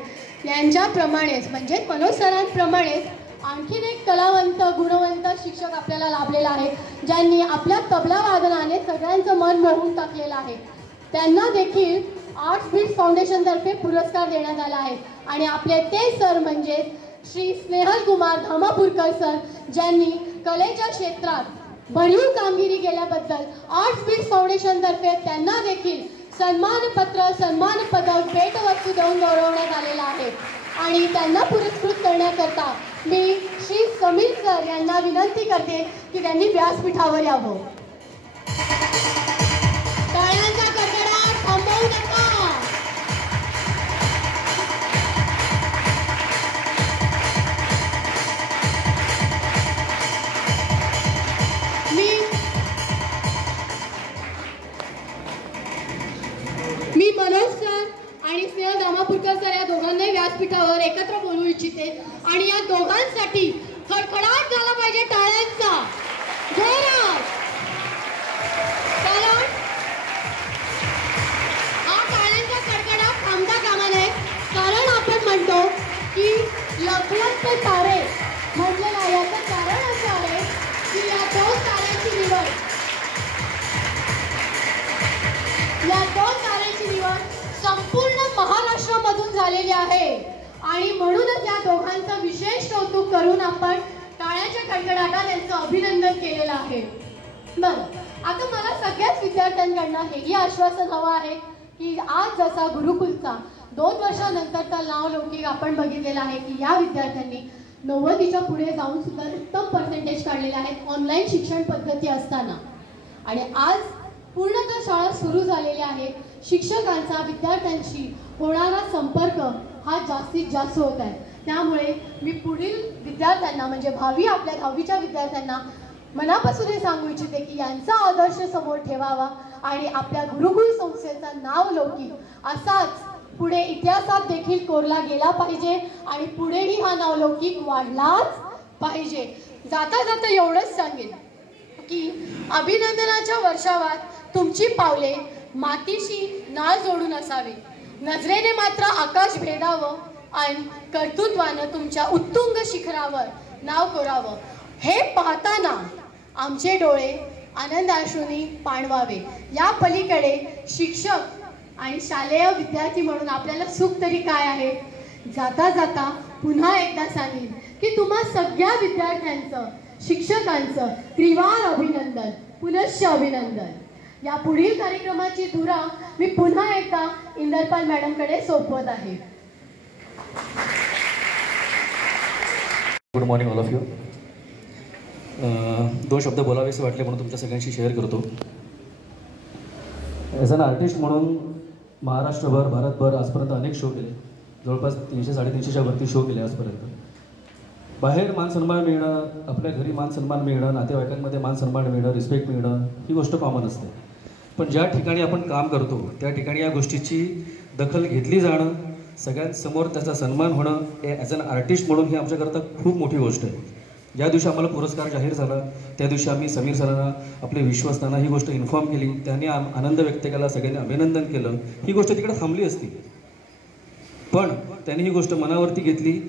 यांच्याप्रमाणेच म्हणजे मनोज सरांप्रमाणेच आणखीन एक कलावंत, गुणवंत शिक्षक आपल्याला लाभलेला आहे ज्यांनी आपल्या तबला वादनाने सगळ्यांचं मन मोहून टाकलेलं आहे. त्यांना देखील आर्ट्स ब्रिक्स फाउंडेशन तर्फे पुरस्कार देण्यात आला आहे. आणि आपले ते सर म्हणजे श्री स्नेहल कुमार धामापूरकर सर ज्यांनी कलेच्या क्षेत्रात भरीव कामगिरी केल्याबद्दल आर्ट्स ब्रिक्स फाउंडेशन तर्फे त्यांना देखील सन्मानपत्र, सन्मान पदक, भेटवस्तू देऊन गौरवण्यात आलेला आहे. आणि त्यांना पुरस्कृत करण्याकरता मी श्री समीर सर यांना विनंती करते की त्यांनी व्यासपीठावर यावं. टाळ्यांचा कडकडाट थांबवू नका. मी मनोज सर आणि स्नेहल धामापूरकर सर या दोघांनाही व्यासपीठावर एकत्र बोलवू इच्छिते आणि या दोघांसाठी खडखडाट झाला पाहिजे टाळ्यांचा. जोरात. कारण हा टाळ्यांचा कडकडाट थांबता कामा नये. कारण आपण म्हणतो की लखलख ते तारे म्हटलेलं याचं कारण असं आहे की या दोन ताऱ्यांची निवड संपूर्ण महाराष्ट्रामधून झालेली आहे आणि म्हणूनच या दोघांचं विशेष कौतुक करून आपण टाळ्याच्या कडकडाटात त्यांचं अभिनंदन केलेलं आहे. बरं, आता मला सगळ्याच विद्यार्थ्यांकडनं हेही आश्वासन हवं आहे की आज जसा गुरुकुलचा 2 वर्षानंतरचा नावलौकिक आपण बघितलेला आहे की या विद्यार्थ्यांनी 90च्या पुढे जाऊन सुद्धा उत्तम पर्सेंटेज काढलेले आहेत ऑनलाईन शिक्षण पद्धती असताना. आणि आज पूर्णतः शाळा सुरू झालेल्या आहेत. शिक्षकांचा विद्यार्थ्यांशी होणारा संपर्क हा जास्तीत जास्त होत आहे. त्यामुळे मी पुढील विद्यार्थ्यांना म्हणजे भावी आपल्या 10वीच्या विद्यार्थ्यांना मनापासून हे सांगू इच्छिते की यांचा आदर्श समोर ठेवावा आणि आपल्या गुरुकुल संस्थेचा नावलौकिक असाच पुढे इतिहासात देखील कोरला गेला पाहिजे आणि पुढेही हा नावलौकिक वाढलाच पाहिजे. जाता जाता एवढंच सांगेन की अभिनंदनाच्या वर्षावात तुमची पावले मातीशी नाळ जोडून असावी. नजरेने मात्र आकाश भेदावं आणि कर्तृत्वानं तुमच्या उत्तुंग शिखरावर नाव कोरावं. हे पाहताना आमचे डोळे आनंदाश्रूंनी पाणवावे. या पलीकडे शिक्षक आणि शालेय विद्यार्थी म्हणून आपल्याला सुख तरी काय आहे. जाता जाता पुन्हा एकदा सांगेन की तुम्हा सगळ्या विद्यार्थ्यांचं शिक्षकांचं त्रिवार अभिनंदन, पुनश्च अभिनंदन. या पुढील कार्यक्रमाची धुरा मी पुन्हा एकदा इंदरपाल मॅडमकडे सोपवत आहे. Good morning all of you. 2 शब्द बोलावेसे वाटले म्हणून तुमच्या सगळ्यांशी शेअर करतो. ॲज अन आर्टिस्ट म्हणून महाराष्ट्रभर भारतभर आजपर्यंत अनेक शो केले. जवळपास 300-350च्या वरती शो केले आजपर्यंत. बाहेर मान सन्मान मिळणं, आपल्या घरी मान सन्मान मिळणं, नातेवाईकांमध्ये मान सन्मान मिळणं, रिस्पेक्ट मिळणं ही गोष्ट कॉमन असते. पण ज्या ठिकाणी आपण काम करतो त्या ठिकाणी या गोष्टीची दखल घेतली जाणं, सगळ्यांसमोर त्याचा सन्मान होणं हे ॲज अन आर्टिस्ट म्हणून ही आमच्याकरता खूप मोठी गोष्ट आहे. ज्या दिवशी आम्हाला पुरस्कार जाहीर झाला त्या दिवशी आम्ही समीर सरांना आपले विश्वस्तांना ही गोष्ट इन्फॉर्म केली. त्यांनी आनंद व्यक्त केला, सगळ्यांनी अभिनंदन केलं. ही गोष्ट तिकडे थांबली असती पण त्यांनी ही गोष्ट मनावरती घेतली.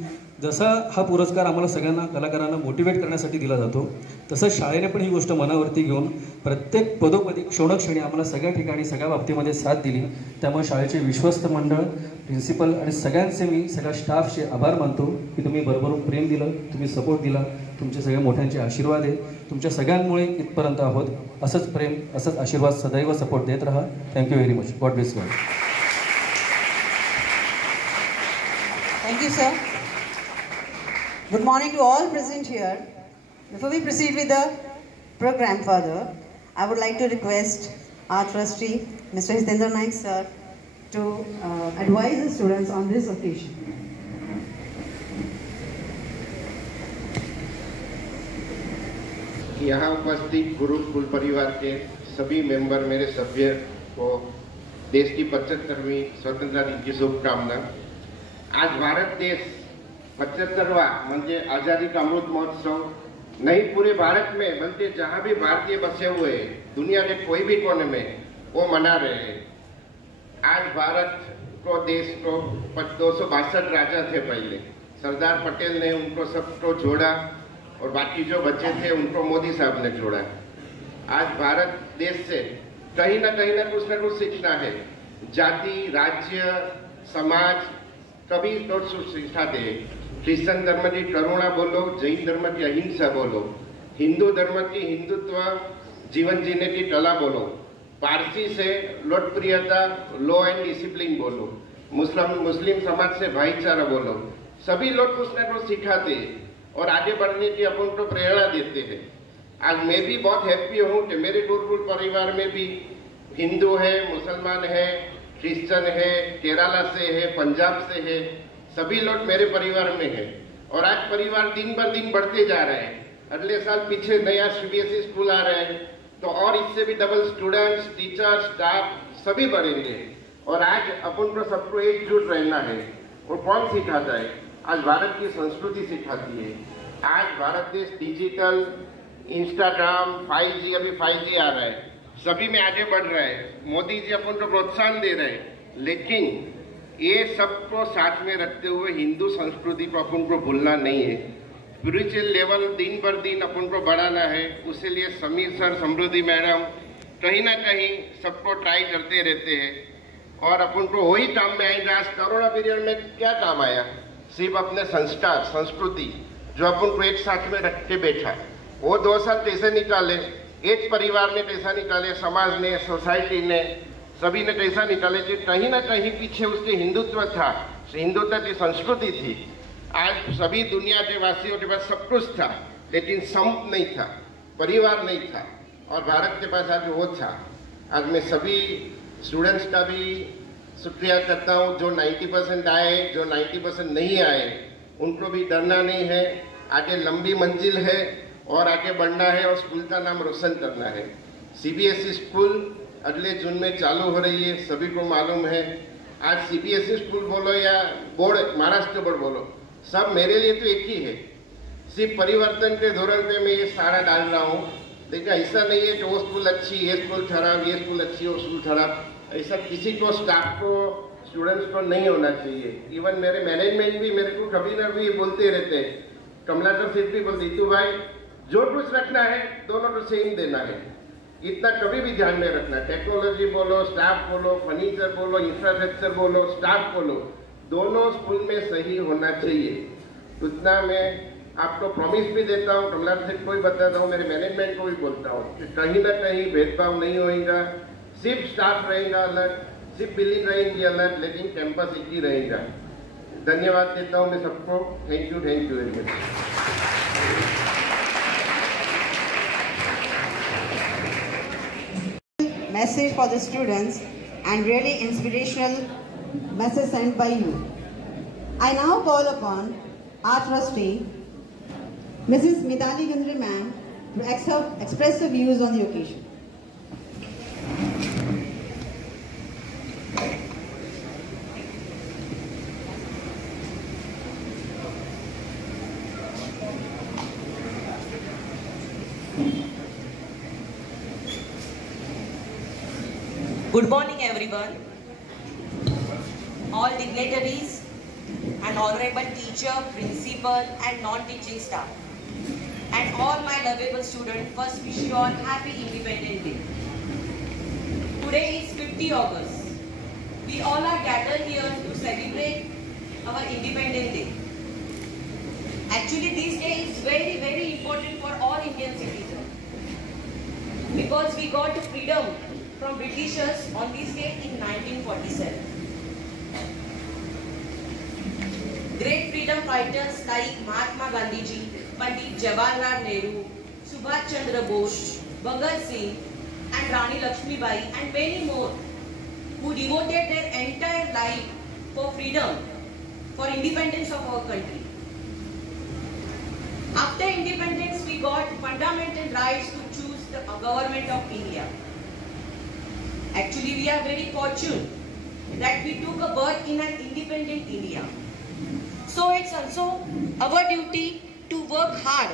जसा हा पुरस्कार आम्हाला सगळ्यांना कलाकारांना मोटिवेट करण्यासाठी दिला जातो तसंच शाळेने पण ही गोष्ट मनावरती घेऊन प्रत्येक पदोपदी क्षणोक्षणी आम्हाला सगळ्या ठिकाणी सगळ्या बाबतीमध्ये साथ दिली. त्यामुळे शाळेचे विश्वस्त मंडळ, प्रिन्सिपल आणि सगळ्यांचे मी सगळ्या स्टाफचे आभार मानतो की तुम्ही भरभरून प्रेम दिलं, तुम्ही सपोर्ट दिला, तुमचे सगळ्या मोठ्यांचे आशीर्वाद आहे. तुमच्या सगळ्यांमुळे इथपर्यंत आहोत. असंच प्रेम, असंच आशीर्वाद सदैव सपोर्ट देत राहा. Thank you very much. God bless you. Thank you, sir. Good morning to all present here. Before we proceed with the program further, I would like to request our trustee, Mr. Hitendra Naik sir, to advise the students on this occasion. यहाँ उपस्थित गुरुकुल परिवार के सभी member, मेरे सभ्य को देश की 75वीं स्वतंत्रता दिन की शुभकामना. आज भारत देश 75वां म्हणजे आज़ादी का अमृत महोत्सव नहीं पूरे भारत में बल्कि जहाँ भी भारतीय बसे हुए दुनिया के कोई भी कोने में वो मना रहे हैं. आज भारत को, देश को 262 राजा थे पहले. सरदार पटेल ने उनको सबको जोड़ा और बाकी जो बच्चे थे उनको मोदी साहब ने जोड़ा. आज भारत देश से कहीं ना कुछ सीखना है. जाति, राज्य, समाज कभी तो सिखाते हैं. क्रिश्चियन धर्म की करुणा बोलो, जैन धर्म की अहिंसा बोलो, हिंदू धर्म की हिंदुत्व जीवन जीने की कला बोलो, पारसी से लोकप्रियता, लॉ एंड डिसिप्लिन बोलो, मुस्लिम समाज से भाईचारा बोलो. सभी लोग कुछ न कुछ सिखाते हैं और आगे बढ़ने की अपन को प्रेरणा देते हैं. आज मैं भी बहुत हैप्पी हूँ कि मेरे गुरुकुल परिवार में भी हिंदू है, मुसलमान है, क्रिश्चियन है, केरला से है, पंजाब से है, सभी लोग मेरे परिवार में हैं. और आज परिवार दिन बर दिन बढ़ते जा रहे हैं. अगले साल पीछे नया CBSE स्कूल आ रहे हैं तो और इससे भी डबल स्टूडेंट्स, टीचर्स, स्टाफ सभी बढ़ेंगे. और आज अपन को सबको एकजुट रहना है. और कौन सिखाता है? आज भारत की संस्कृति सिखाती है। आज भारत देश डिजिटल, इंस्टाग्राम, 5G, अभी 5G आ रहा है, सभी में आगे बढ़ रहा है। मोदी जी अपन को प्रोत्साहन दे रहे हैं, लेकिन ये सबको साथ में रखते हुए हिंदू संस्कृति को अपन को भूलना नहीं है। स्पिरिचुअल लेवल दिन पर दिन अपन को बढ़ाना है। उसके लिए समीर सर, समृद्धि मैडम कहीं ना कहीं सबको ट्राई करते रहते हैं और अपन को वही काम में आएगा। आज कोरोना पीरियड में क्या काम आया? सिर्फ अपने संस्कार, संस्कृति जो अपन को एक साथ में रख के बैठा, वो 2 साल कैसे निकाले, एक परिवार ने कैसा निकाले, समाज ने, सोसाइटी ने, सभी ने कैसा निकाले, कि कहीं ना कहीं पीछे उसके हिंदुत्व था, हिंदुत्व की संस्कृति थी। आज सभी दुनिया के वासियों के पास सब कुछ था, लेकिन संप नहीं था, परिवार नहीं था, और भारत के पास आज वो था। आज मैं सभी स्टूडेंट्स का भी शुक्रिया करता हूँ जो 90% आए, जो 90% नहीं आए, उनको भी डरना नहीं है। आगे लंबी मंजिल है और आगे बढ़ना है और स्कूल का नाम रोशन करना है। CBSE स्कूल अगले जून में चालू हो रही है, सभी को मालूम है। आज CBSE स्कूल बोलो या बोर्ड, महाराष्ट्र बोर्ड बोलो, सब मेरे लिए तो एक ही है। सिर्फ परिवर्तन के धोरण पे मैं ये सारा डाल रहा हूँ, लेकिन ऐसा नहीं है कि वो स्कूल अच्छी, ये स्कूल खराब, ये स्कूल अच्छी, वो स्कूल खराब। ऐसा किसी को, स्टाफ को, स्टूडेंट्स को नहीं होना चाहिए। इवन मेरे मैनेजमेंट भी मेरे को कभी ना भी बोलते रहते हैं, कमलाकर सिर्फ भी बोलते, तू भाई जो कुछ रखना है दोनों को सेम देना है, इतना कभी भी ध्यान में रखना। टेक्नोलॉजी बोलो, स्टाफ बोलो, फर्नीचर बोलो, इंफ्रास्ट्रक्चर बोलो, स्टाफ बोलो, दोनों स्कूल में सही होना चाहिए। उतना मैं आपको प्रॉमिस भी देता हूँ, कमलाकर सिर्फ को भी बताता हूँ, मेरे मैनेजमेंट को भी बोलता हूँ कि कहीं ना कहीं भेदभाव नहीं होगा। सिर्फ स्टाफ रहेगा अलग, सिर्फ बिल्डिंग रहेंगी अलग, लेकिन कैंपस एक ही रहेगा। धन्यवाद देता हूँ मैं सबको। Thank you very much. Message for the students and really inspirational message sent by you. I now call upon our trustee, Mrs. Mitali Gandri ma'am, to express her views on the occasion. Good morning everyone, all dignitaries and honorable teacher, principal and non-teaching staff, and all my lovable students. First wish you all happy Independence Day. Today is 50 August. We all are gathered here to celebrate our Independence Day. Actually this day is very important for all Indian citizens, because we got freedom from Britishers on this day in 1947. Great freedom fighters like Mahatma Gandhi ji, Pandit Jawaharlal Nehru, Subhash Chandra Bose, Bhagat Singh and Rani Lakshmibai and many more, who devoted their entire life for freedom, for independence of our country. After independence, we got fundamental rights to choose the government of India. Actually, we are very fortunate that we took a birth in an independent India. So it's also our duty to work hard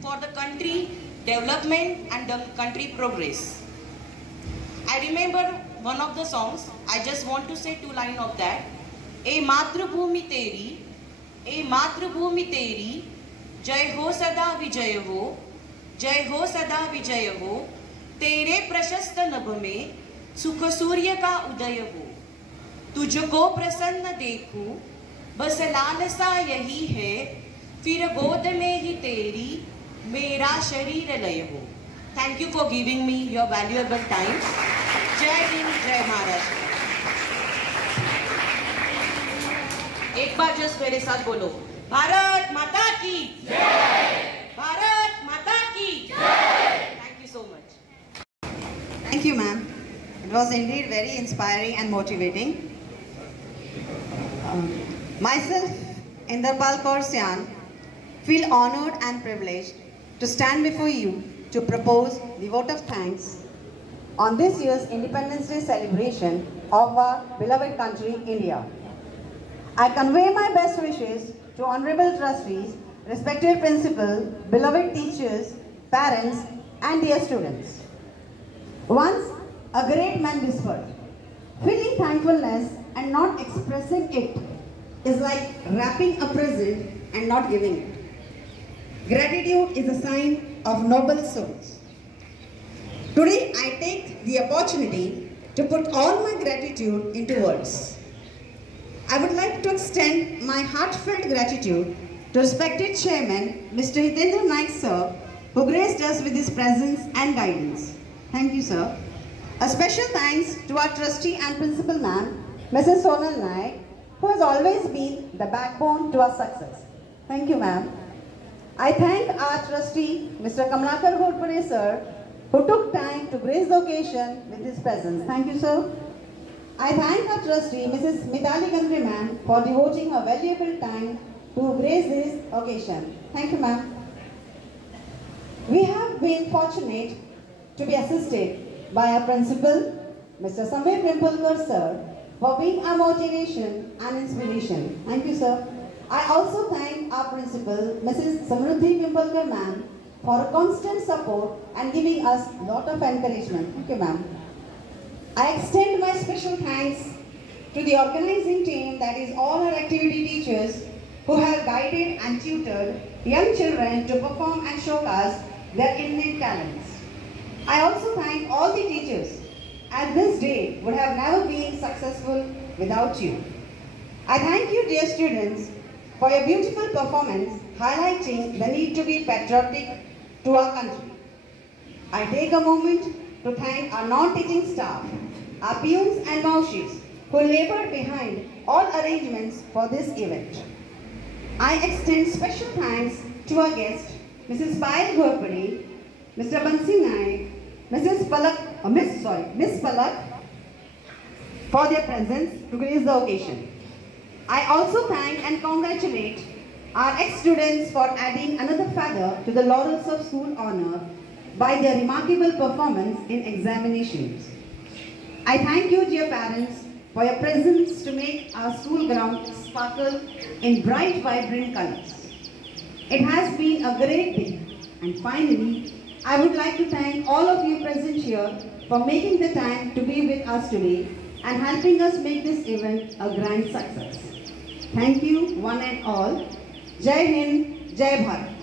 for the country development and the country progress. I remember one of the songs. I just want to say 2 lines of that. ए मातृभूमि तेरी, जय हो सदा विजय हो, जय हो सदा विजय हो, तेरे प्रशस्त नभ में सुख सूर्य का उदय हो, तुझको प्रसन्न देखूं बस लालसा यही है, फिर गोद में ही तेरी मेरा शरीर लय हो. Thank you for giving me your valuable time. जय हिंद, जय महाराष्ट्र. एक बार जस्ट मेरे साथ बोलो, भारत माता की जय, भारत माता की जय. Thank you so much. Thank you, ma'am. It was indeed very inspiring and motivating. Myself, Inderpal Kaur Syan, feel honored and privileged to stand before you to propose the vote of thanks on this year's Independence Day celebration of our beloved country, India. I convey my best wishes to honorable trustees, respected principal, beloved teachers, parents, and dear students. Once, a great man whispered, feeling thankfulness and not expressing it is like wrapping a present and not giving it. Gratitude is a sign of noble souls. Today, I take the opportunity to put all my gratitude into words. I would like to extend my heartfelt gratitude to respected Chairman, Mr. Hitendra Naik sir, who graced us with his presence and guidance. Thank you, sir. A special thanks to our trustee and principal ma'am, Mrs. Sonal Naik, who has always been the backbone to our success. Thank you, ma'am. I thank our trustee, Mr. Kamlakar Ghorpade sir, who took time to grace the occasion with his presence. Thank you, sir. I thank our trustee, Mrs. Mitali Gandri ma'am, for devoting her valuable time to grace this occasion. Thank you, ma'am. We have been fortunate to be assisted by our principal, Mr. Samir Pimpalkar sir, for being our motivation and inspiration. Thank you, sir. I also thank our principal, Mrs. Samruddhi Pimpalkar ma'am, for her constant support and giving us a lot of encouragement. Thank you, ma'am. I extend my special thanks to the organizing team, that is all our activity teachers who have guided and tutored young children to perform and showcase their innate talents. I also thank all the teachers, as this day would have never been successful without you. I thank you, dear students, for your beautiful performance highlighting the need to be patriotic to our country. I take a moment to thank our non-teaching staff, our peons and maushis who labored behind all arrangements for this event. I extend special thanks to our guests, Mrs. Payal Ghorpade, Mr. Bansi Naik, Miss Palak, for their presence to grace the occasion. I also thank and congratulate our ex-students for adding another feather to the laurels of school honor by their remarkable performance in examinations. I thank you, dear parents, for your presence to make our school ground sparkle in bright, vibrant colors. It has been a great day, and finally, I would like to thank all of you present here for making the time to be with us today and helping us make this event a grand success. Thank you, one and all. Jai Hind, Jai Bharat.